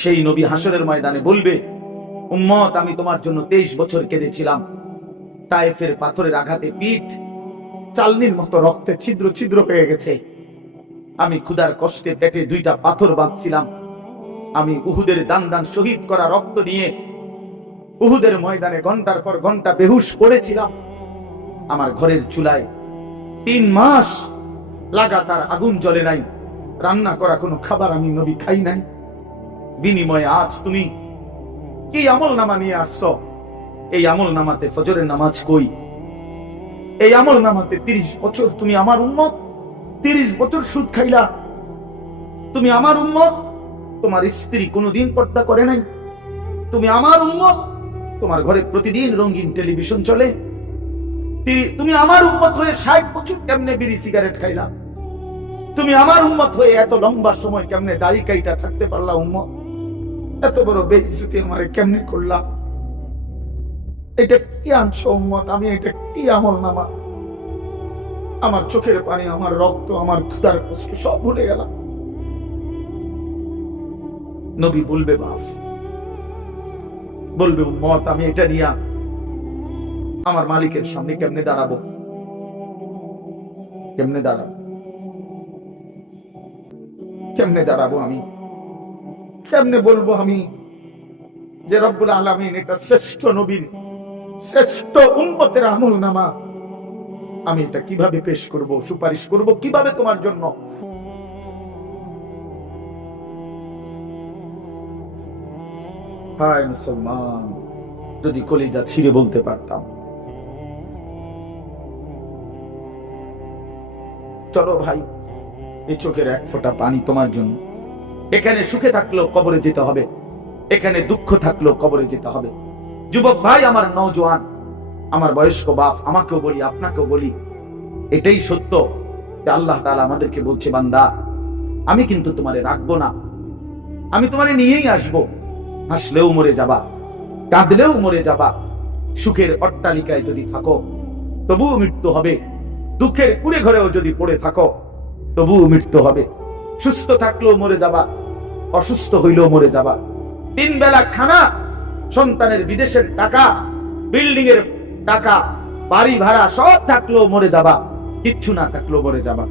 সেই নবী হাসরের ময়দানে বলবে, উম্মত আমি তোমার জন্য 23 বছর কেঁদেছিলাম, তায়েফের পাথরের আঘাতে পিঠ চালনির মতো রক্তে ছিদ্র ছিদ্র হয়ে গেছে, আমি ক্ষুধার কষ্টে পেটে 2টা পাথর বাঁধছিলাম, আমি উহুদের দান দান শহীদ করা রক্ত নিয়ে উহুদের ময়দানে ঘন্টার পর ঘন্টা বেহুশ পড়েছিলাম, আমার ঘরের চুলায় 3 মাস লাগাতার আগুন জ্বলে নাই, রান্না করা কোনো খাবার আমি নবী খাই নাই, বিনিময়ে আজ তুমি কি আমল নামা নিয়ে আসছো? এই আমল নামাতে ফজরের নামাজ কই? এই আমল নামাতে 30 বছর তুমি আমার উম্মত, 30 বছর সুদ খাইলা, তুমি আমার উম্মত, তোমার স্ত্রী কোনোদিন পর্দা করে নাই, তুমি আমার উম্মত, তোমার ঘরে প্রতিদিন রঙিন টেলিভিশন চলে, তুমি আমার উম্মত হয়ে 60 বছর কেমনে বিড়ি সিগারেট খাইলা, তুমি আমার উম্মত হয়ে এত লম্বা সময় কেমনে দাড়ি কাইটা থাকতে পারলা উম্মত, এত বড় বেইজ্জতি আমারে কেমনে করলা, এটা কি আনছো উম্মত? আমি এটা কি আমল নামা? আমার চোখের পানি, আমার রক্ত, আমার ক্ষুধার কষ্ট সব ভুলে গেলাম। নবী বলবে বাপ, বলবে উম্মত আমি এটা নিয়ে আমার মালিকের সামনে কেমনে দাঁড়াবো? কেমনে দাঁড়াবো? কেমনে দাঁড়াবো? আমি কেমনে বলবো আমি যে রব্বুল আলামিন এটা শ্রেষ্ঠ নবীর শ্রেষ্ঠ উম্মতের আমল নামা, আমি এটা কিভাবে পেশ করব, সুপারিশ করব কিভাবে তোমার জন্য? হায় মুসলমান, যদি কলিজা ছিঁড়ে বলতে পারতাম, চলো ভাই এই চোখের এক ফোঁটা পানি তোমার জন্য, এখানে সুখে থাকলেও কবরে যেতে হবে, এখানে দুঃখ থাকলেও কবরে যেতে হবে। যুবক ভাই, আমার নওজোয়ান, আমার বয়স্ক বাপ, আমাকেও বলি আপনাকেও বলি, এটাই সত্য যে আল্লাহ তাআলা আমাদেরকে বলছে, বান্দা আমি কিন্তু তোমারে রাখবো না, আমি তোমারে নিয়েই আসবো, হাসলেও মরে যাবা, কাঁদলেও মরে যাবা, সুখের অট্টালিকায় যদি থাকো তবুও মৃত্যু হবে, দুঃখের কুড়ে ঘরেও যদি পড়ে থাকো তবুও মৃত্যু হবে, সুস্থ থাকলেও মরে যাবা, অসুস্থ হইলেও মরে যাবা, 3 বেলা খানা, সন্তানের বিদেশের টাকা, বিল্ডিং এর টাকা, বাড়ি ভাড়া সব থাকলেও মরে যাবা, কিচ্ছু না থাকলেও মরে যাবা।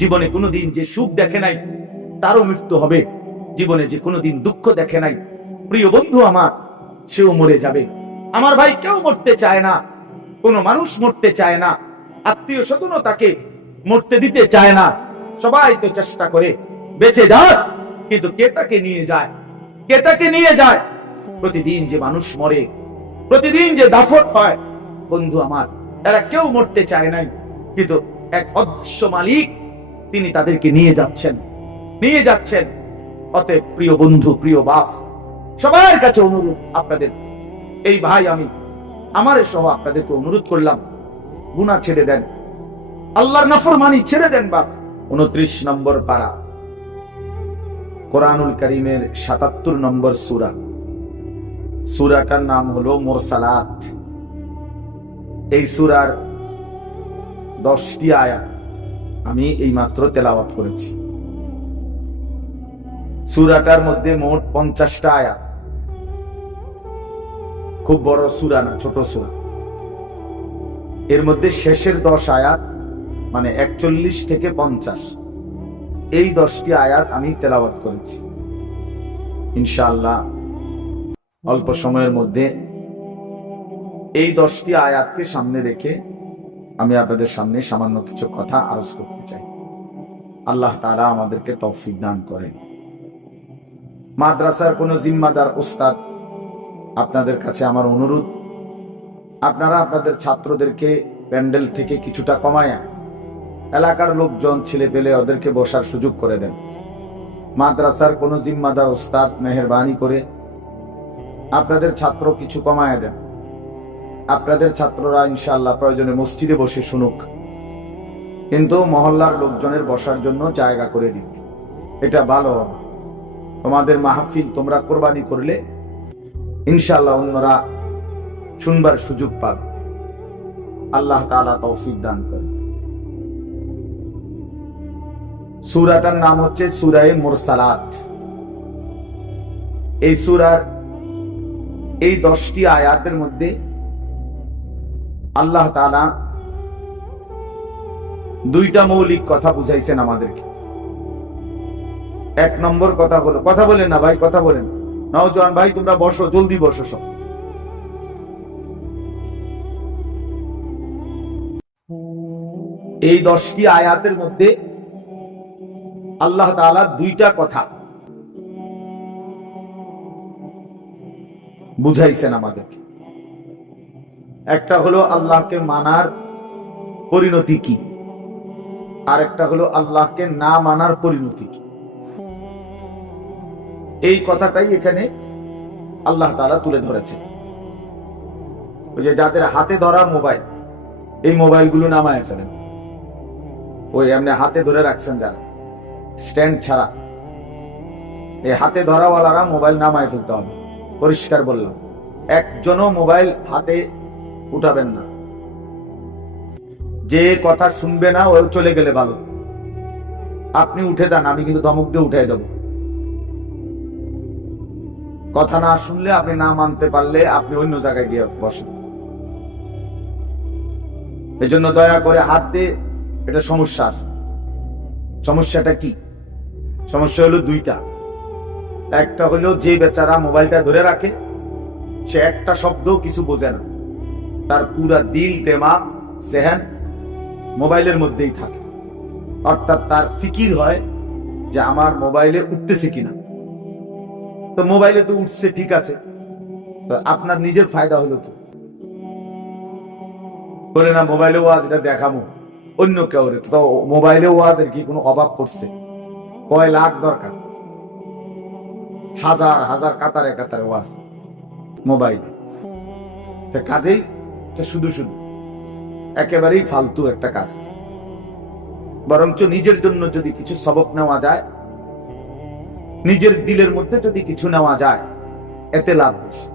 জীবনে কোনোদিন যে সুখ দেখে নাই তারও মৃত্যু হবে, জীবনে যে কোনোদিন দুঃখ দেখে নাই প্রিয় বন্ধু আমার, সেও মরে যাবে। আমার ভাই, কেউ মরতে চায় না, কোন মানুষ মরতে চায় না, আত্মীয় স্বজনও তাকে মরতে দিতে চায় না, সবাই তো চেষ্টা করে বেঁচে যাক, কিন্তু কে তাকে নিয়ে যায়? কে তাকে নিয়ে যায়? প্রতিদিন যে মানুষ মরে, প্রতিদিন যে দাফন হয়, বন্ধু আমার, এরা কেউ মরতে চায় নাই, কিন্তু এক অদৃশ্য মালিক তিনি তাদেরকে নিয়ে যাচ্ছেন, নিয়ে যাচ্ছেন। অতএব প্রিয় বন্ধু, প্রিয় বাপ, সবার কাছে অনুরোধ আপনাদের, এই ভাই আমি আমার সহ আপনাদেরকে অনুরোধ করলাম, গুনাহ ছেড়ে দেন, আল্লাহর নাফরমানি ছেড়ে দেন। বাপ 29 নম্বর পারা, কোরআনুল কারীমের 77 নম্বর সূরা, সূরাটার নাম হলো মুরসালাত। এই সূরার 10টি আয়াত আমি এই মাত্র তেলাওয়াত করেছি। সূরাটার মধ্যে মোট 50টা আয়াত, খুব বড় সূরা না, ছোট সূরা। এর মধ্যে শেষের 10 আয়াত মানে 41 থেকে 50, এই 10টি আয়াত আমি তেলাওয়াত করেছি। ইনশাআল্লাহ অল্প সময়ের মধ্যে এই 10টি আয়াতকে সামনে রেখে আমি আপনাদের সামনে সামান্য কিছু কথা আরজ করতে চাই। আল্লাহ তাআলা আমাদেরকে তৌফিক দান করেন। মাদ্রাসার কোন জিম্মাদার উস্তাদ, আপনাদের কাছে আমার অনুরোধ, আপনারা আপনাদের ছাত্রদেরকে প্যান্ডেল থেকে কিছুটা কমায়া এলাকার লোকজন, ছেলে পেলে ওদেরকে বসার সুযোগ করে দেন। মাদ্রাসার কোন জিম্মাদার উস্তাদ মেহেরবানি করে আপনাদের ছাত্র কিছু কমায়া দেন, আপনাদের ছাত্ররা ইনশাআল্লাহ প্রয়োজনে মসজিদে বসে শুনুক, কিন্তু মহল্লার লোকজনের বসার জন্য জায়গা করে দিক, এটা ভালো হবে। তোমাদের মাহফিল তোমরা কোরবানি করলে ইনশাআল্লাহ অন্যরা শুনবার সুযোগ পাবে। আল্লাহ তাআলা তৌফিক দান করে। সূরাটার নাম হচ্ছে সূরা মুরসালাত। এই সূরার এই 10টি আয়াতের মধ্যে আল্লাহ তাআলা দুইটা মৌলিক কথা বুঝাইছেন আমাদেরকে। এক নম্বর কথা হলো, কথা বলেন না ভাই, কথা বলেন, নওজোয়ান ভাই তোমরা বসো, জলদি বসো সব। এই 10টি আয়াতের মধ্যে আল্লাহ তাআলা দুইটা কথা বুঝাইছেন আমাদেরকে। একটা হলো আল্লাহকে মানার পরিণতি কি, আর একটা হলো আল্লাহকে না মানার পরিণতি কি। এই কথাটাই এখানে আল্লাহ তাআলা তুলে ধরেছে। ওই যে যাদের হাতে ধরা মোবাইল, এই মোবাইলগুলো নামায় ফেলেন। ওই এমনি হাতে ধরে রাখছেন যারা, স্ট্যান্ড ছাড়া, এই হাতে ধরাওয়ালারা মোবাইল নামায় ফেলতে হবে। পরিষ্কার বললাম, একজনও মোবাইল হাতে উঠাবেন না। যে কথা শুনবে না ও চলে গেলে ভালো, আপনি উঠে যান, আমি কিন্তু ধমক দিয়ে উঠে যাব। কথা না শুনলে, আপনি না মানতে পারলে আপনি অন্য জায়গায় গিয়ে বসেন। এজন্য দয়া করে হাত দিয়ে, এটা সমস্যা আছে। সমস্যাটা কি? সমস্যা হলো দুইটা। একটা হলো যে বেচারা মোবাইলটা ধরে রাখে, সে একটা শব্দ কিছু বোঝে না, তার পুরা দিল দিমাগ জেহেন মোবাইলের মধ্যেই থাকে। অর্থাৎ তার ফিকির হয় যে আমার মোবাইলে উঠতেছে কিনা। তো মোবাইলে তো উঠছে, ঠিক আছে, তো আপনার নিজের ফায়দা হলো কি? বলে না মোবাইলে ওয়াজ, এটা দেখাবো অন্য কেউ। তো মোবাইলে ওয়াজের কি কোনো অভাব পড়ছে? কয় লাখ দরকার, হাজার হাজার কাতারে কাতারে ওয়াজ মোবাইলে। কাজেই শুধু শুধু একেবারেই ফালতু একটা কাজ। বরঞ্চ নিজের জন্য যদি কিছু সবক নেওয়া যায়, নিজের দিলের মধ্যে যদি কিছু নেওয়া যায়, এতে লাভ বেশি,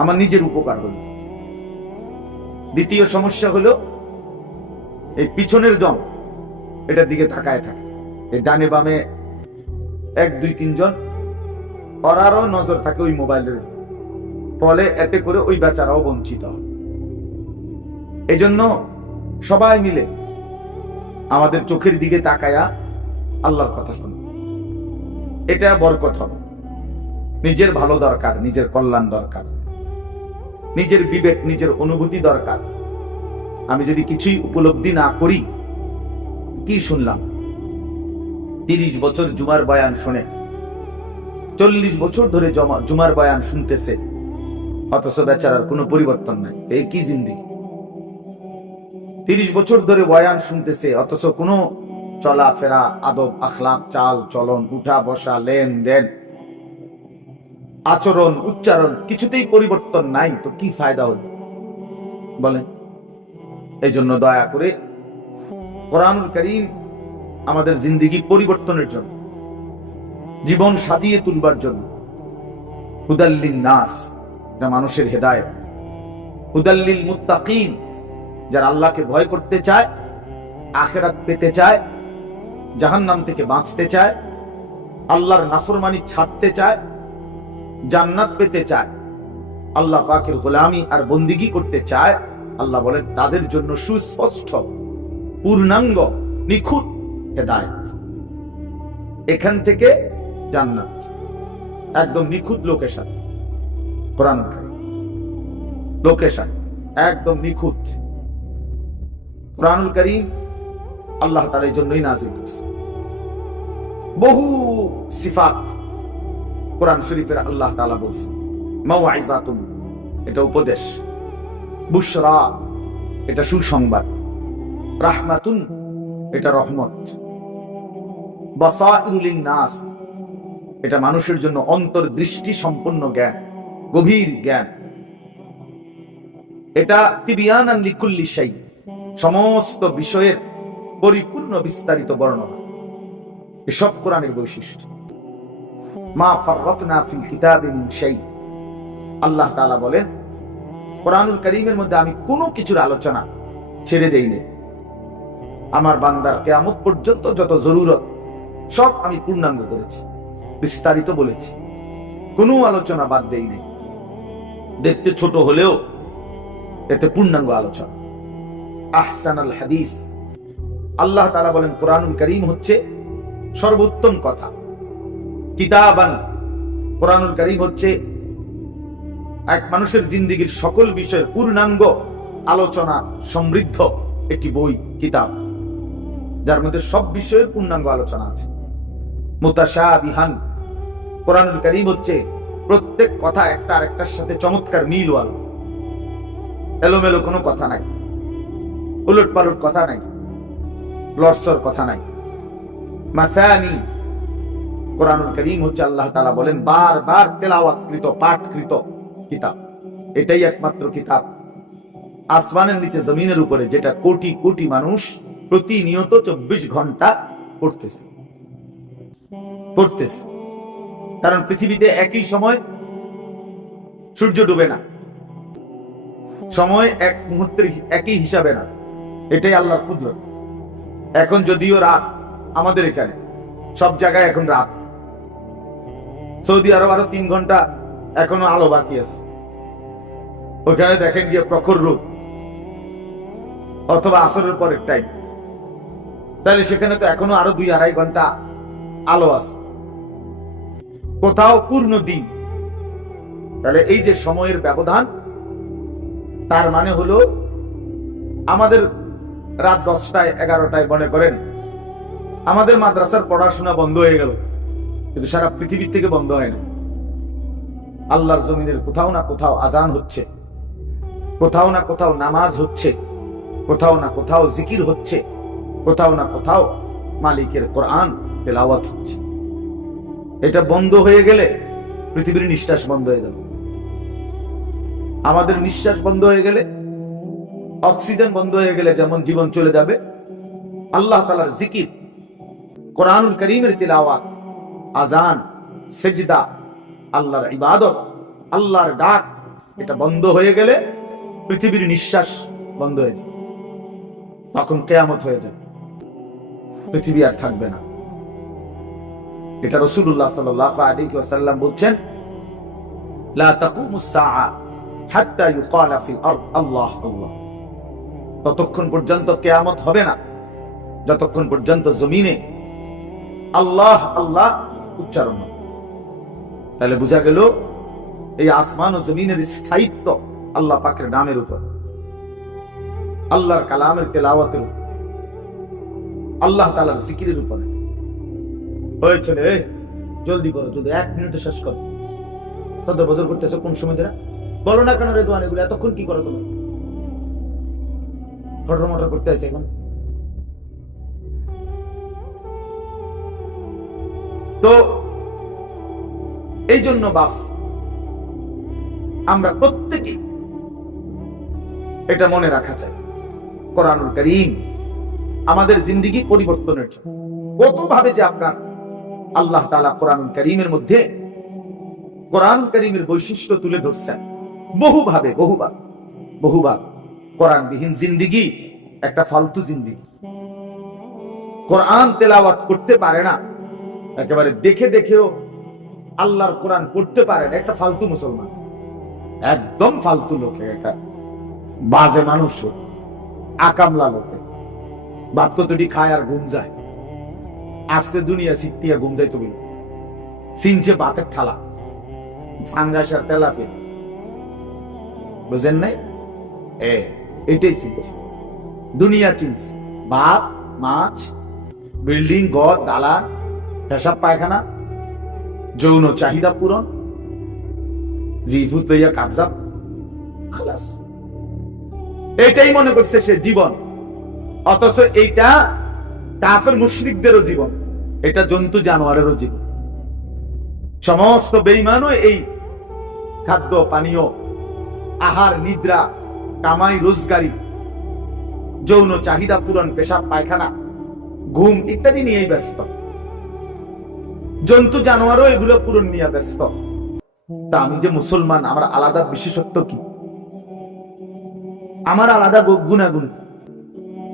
আমার নিজের উপকার হল। দ্বিতীয় সমস্যা হলো এই পিছনের জং, এটার দিকে তাকায় থাকে। এই ডানে বামে 1 2 3 জন, ওরারও নজর থাকে ওই মোবাইলের ফলে, এতে করে ওই বেচারাও বঞ্চিত হয়। এজন্য সবাই মিলে আমাদের চোখের দিকে তাকায়া আল্লাহর কথা শুনুন, এটা বরকত হবে। নিজের ভালো দরকার, নিজের কল্যাণ দরকার, নিজের বিবেক, নিজের অনুভূতি দরকার। আমি যদি কিছুই উপলব্ধি না করি, কি শুনলাম? 30 বছর জুমার বয়ান শুনে, 40 বছর ধরে জুমার বয়ান শুনতেছে, অথচ বেচারার কোনো পরিবর্তন নাই। এই কি জিন্দেগি? 30 বছর ধরে বয়ান শুনতেছে, অথচ কোনো চলাফেরা, আদব, আখলাক, চাল চলন, উঠা বসা, লেনদেন, আচরণ, উচ্চারণ কিছুতেই পরিবর্তন নাই। তো কি ফায়দা হলো বলেন? এই জন্য দয়া করে কোরআনুল কারীম আমাদের জিন্দেগি পরিবর্তনের জন্য, জীবন সাজিয়ে তুলবার জন্য, হুদাল্লিন নাস, এটা মানুষের হেদায়েত, হুদাল্লিল মুত্তাকিন, যারা আল্লাহকে ভয় করতে চায়, আখিরাত পেতে চায়, জাহান্নাম থেকে বাঁচতে চায়, আল্লাহর নাফরমানি ছাড়তে চায়, জান্নাত পেতে চায়, আল্লাহ পাকের গোলামি আর বন্দিগি করতে চায়। আল্লাহ বলেন তাদের জন্য সুস্পষ্ট, পূর্ণাঙ্গ, নিখুঁত হেদায়েত। এখান থেকে জান্নাত, একদম নিখুঁত লোকেশন। কোরআনুল কারীম লোকেশন একদম নিখুঁত। কোরআনুল কারীম আল্লাহ তাআলা এই জন্যই নাযিল করেছে। বহু সিফাত কোরআন শরীফের আল্লাহ তাআলা বলছেন। মাউইযাতুন, এটা উপদেশ, বুশরা, এটা সুসংবাদ, রাহমাতুন, এটা রহমত, বাসাইরুল লিন-নাস, এটা মানুষের জন্য অন্তর্দৃষ্টি সম্পন্ন জ্ঞান, গভীর জ্ঞান। এটা তিবিয়ানান লিকুল্লি শাই, সমস্ত বিষয়ের পরিপূর্ণ বিস্তারিত বর্ণনা। এসব কোরআনের বৈশিষ্ট্য। মা ফাররাতনা ফিল কিতাবি মিন শাই, আল্লাহ তাআলা বলেন কোরআনুল কারীমের মধ্যে আমি কোনো কিছুর আলোচনা ছেড়ে দেইনি। আমার বান্দার কিয়ামত পর্যন্ত যত জরুরত সব আমি পূর্ণাঙ্গ করেছি, বিস্তারিত বলেছি। কোনো আলোচনা বাদ দেই নেই। দেখতে ছোট হলেও এতে পূর্ণাঙ্গ আলোচনা। আহসানুল হাদিস, আল্লাহ তাআলা বলেন কোরআনুল কারীম হচ্ছে সর্বোত্তম কথা। কিতাবান, কোরআনুল কারীম হচ্ছে এক মানুষের জিন্দেগীর সকল বিষয়ের পূর্ণাঙ্গ আলোচনা সমৃদ্ধ একটি বই, কিতাব, যার মধ্যে সব বিষয়ের পূর্ণাঙ্গ আলোচনা আছে। মুতাশাবিহান, কোরআনুল কারীম হচ্ছে প্রত্যেক কথা একটা আরেকটার সাথে চমৎকার মিলওয়ালা, এলোমেলো কোনো কথা নাই, উলট পালট কথা নাই, লড়সর কথা নাই। মাসানি, কোরআনুল কারীম হচ্ছে আল্লাহ তাআলা বলেন বারবার তেলাওয়াতকৃত, পাঠকৃত কিতাব। এটাই একমাত্র কিতাব আসমানের নিচে জমিনের উপরে যেটা কোটি কোটি মানুষ প্রতিনিয়ত 24 ঘন্টা পড়তেছে। কারণ পৃথিবীতে একই সময় সূর্য ডুবে না, সময় এক মুহূর্তের একই হিসাবে না, এটাই আল্লাহর কুদরত। এখন যদিও রাত, আমাদের এখানে সব জায়গায় এখন রাত, সৌদি আরব আরো 3 ঘন্টা এখনো আলো বাকি আছে। ওখানে দেখেন গিয়ে প্রখর রোদ অথবা আসরের পরের টাইম, তাহলে সেখানে তো এখনো আরো 2-2.5 ঘন্টা আলো আছে, কোথাও পূর্ণ দিন। তাহলে এই যে সময়ের ব্যবধান, তার মানে হলো আমাদের রাত 10টায় 11টায় মনে করেন আমাদের মাদ্রাসার পড়াশোনা বন্ধ হয়ে গেল, কিন্তু সারা পৃথিবীর থেকে বন্ধ হয় না। আল্লাহর জমিনের কোথাও না কোথাও আজান হচ্ছে, কোথাও না কোথাও নামাজ হচ্ছে, কোথাও না কোথাও জিকির হচ্ছে, কোথাও না কোথাও মালিকের কোরআন তেলাওয়াত হচ্ছে। এটা বন্ধ হয়ে গেলে পৃথিবীর নিঃশ্বাস বন্ধ হয়ে যাবে। আমাদের নিঃশ্বাস বন্ধ হয়ে গেলে, অক্সিজেন বন্ধ হয়ে গেলে যেমন জীবন চলে যাবে, আল্লাহ তাআলার জিকির, কোরআনুল কারীমের তিলাওয়াত, আজান, সিজদা, আল্লাহর ইবাদত, আল্লাহর ডাক, এটা বন্ধ হয়ে গেলে পৃথিবীর নিঃশ্বাস বন্ধ হয়ে যায়। তখন কিয়ামত হয়ে যায়, পৃথিবী আর থাকবে না। এটা রাসূলুল্লাহ সাল্লাল্লাহু আলাইহি ওয়াসাল্লাম বলছেন, লা তাকুমুস সাআ হাত্তা ইউকালা ফিল আরদ আল্লাহ আল্লাহ। ততক্ষণ পর্যন্ত কিয়ামত হবে না যতক্ষণ পর্যন্ত জমিনে আল্লাহ আল্লাহ উচ্চারণ হবে। তাহলে বোঝা গেল এই আসমান ও জমিনের স্থায়িত্ব আল্লাহ পাকের নামের উপর, আল্লাহর কালামের তেলাওয়াতের উপর, আল্লাহ তাআলার জিকিরের উপরে। হয়েছে রে, জলদি করো, যদি 1 মিনিটে শেষ করো। তদর বদর করতেছো কোন সময় ধরে? বলো না কেন রে দোয়ান, এগুলো এতক্ষণ কি করো তুমি? ফটর মটর করতে আছে এখন। তো এই জন্য বাপ, আমরা প্রত্যেকে এটা মনে রাখা চাই, কোরআনুল কারীম আমাদের জিন্দেগি পরিবর্তনের জন্য কতভাবে যে আপনার আল্লাহ তাআলা কোরআনুল কারীমের মধ্যে কোরআনুল কারীমের বৈশিষ্ট্য তুলে ধরছেন বহুভাবে। কোরআনবিহীন জিন্দেগি একটা ফালতু জিন্দেগি। কোরআন তেলাওয়াত করতে পারে না, একেবারে দেখে দেখেও আল্লাহর কোরআন পড়তে পারে না, একটা ফালতু মুসলমান, একদম ফালতু লোক, একটা বাজে মানুষ, আকামলা লোকে। বাদ কতটি খায় আর ঘুম যায়, আসছে দুনিয়া শিখতিয়া ঘুম যায়, তুমি চিনছে বাতের থালা, ফাঙ্গাস আর তেলাপি, বুঝেন নাই? এটাই চিনছে, দুনিয়া চিনছে, ভাত, মাছ, বিল্ডিং, ঘর, দালান, পেশাব পায়খানা, যৌন চাহিদা পূরণ, জিভুত লইয়া কাবজা, খালাস, এটাই মনে করছে সে জীবন। অথচ এইটা কাফের মুশরিকদেরও জীবন, এটা জন্তু জানোয়ারেরও জীবন। সমস্ত বেঈমানও এই খাদ্য পানীয়, আহার, নিদ্রা, কামাই রোজগারি, যৌন চাহিদা পূরণ, পেশাব পায়খানা, ঘুম ইত্যাদি নিয়েই ব্যস্ত। জন্তু জানোয়ারও এগুলো পূরণ নিয়ে ব্যস্ত। তা আমি যে মুসলমান, আমার আলাদা বিশেষত্ব কি? আমার আলাদা গুণাগুণ?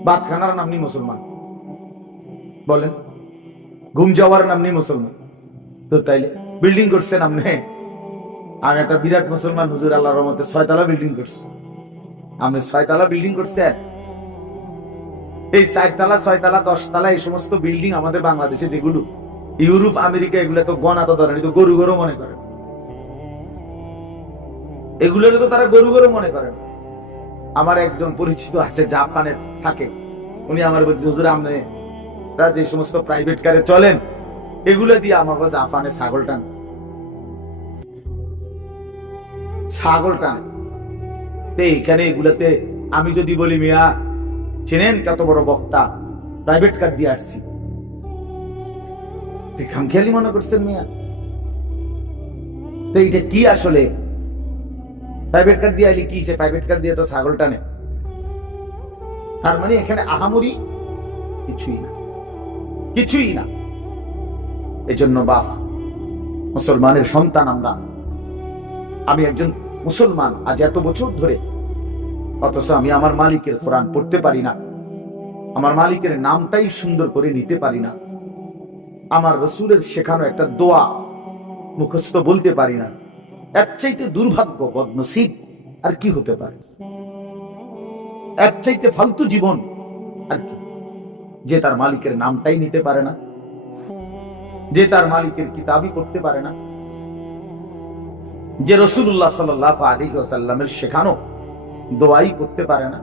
ভাত খানার নাম নেই মুসলমান, বলেন? ঘুম যাওয়ার নাম নেই মুসলমান? তো তাইলে বিল্ডিং করছে নাম নেই, আমি একটা বিরাট মুসলমান হুজুর, আল্লাহর রহমতে 6 তলা বিল্ডিং করছি। আপনি 6 তলা বিল্ডিং করছেন? এই 4 তলা 6 তলা 10 তলা এই সমস্ত বিল্ডিং আমাদের বাংলাদেশে যেগুলো, ইউরোপ আমেরিকা এগুলো তো গণা তো ধরেন, তো গরু গরু মনে করেন, এগুলোর তো তারা গরু গরু মনে করেন। আমার একজন পরিচিত আছে জাপানে থাকে, উনি আমার বলছে হুজুর আপনারা যে সমস্ত প্রাইভেট কারে চলেন এগুলো দিয়ে আমার জাপানে ছাগল টান, ছাগল টান। এইখানে এগুলাতে আমি যদি বলি মিয়া চেনেন কত বড় বক্তা, প্রাইভেট কার দিয়ে আসছি, খামখেয়ালি মনে করছেন মিয়া? তো এইটা কি আসলে? প্রাইভেট কার দিয়ে আইলে কি, সে প্রাইভেট কার দিয়ে তো ছাগল টানে। তার মানে এখানে আহামরি কিছুই না, কিছুই না। এজন্য বাপ, মুসলমানের সন্তান আমরা, আমি একজন মুসলমান আজ এত বছর ধরে, অথচ আমি আমার মালিকের কোরআন পড়তে পারি না, আমার মালিকের নামটাই সুন্দর করে নিতে পারি না, আমার রসুলের শেখানো একটা দোয়া মুখস্থ বলতে পারি না। এর চাইতে দুর্ভাগ্য, বদনসিব আর কি হতে পারে? এর চাইতে ফালতু জীবন আর কি? যে তার মালিকের নামটাই নিতে পারে না, যে তার মালিকের কিতাবই পড়তে পারে না, যে রাসূলুল্লাহ সাল্লাল্লাহু আলাইহি ওয়াসাল্লামের শেখানো দোয়াই করতে পারে না,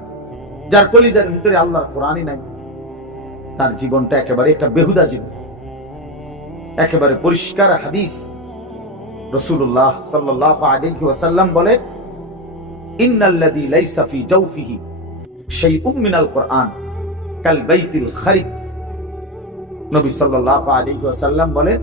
যার কলিজার ভিতরে আল্লাহর কোরআনই নাই, তার জীবনটা একেবারে একটা বেহুদা জীবন। একেবারে পরিষ্কার হাদিস, রাসূলুল্লাহ সাল্লাল্লাহু আলাইহি ওয়াসাল্লাম বলেন, ইন্নাল্লাযী লাইসা ফি জাওফিহি শাইউম মিনাল কোরআন কাল বাইতিল খারিব। নবী সাল্লাল্লাহু আলাইহি ওয়াসাল্লাম বলেন,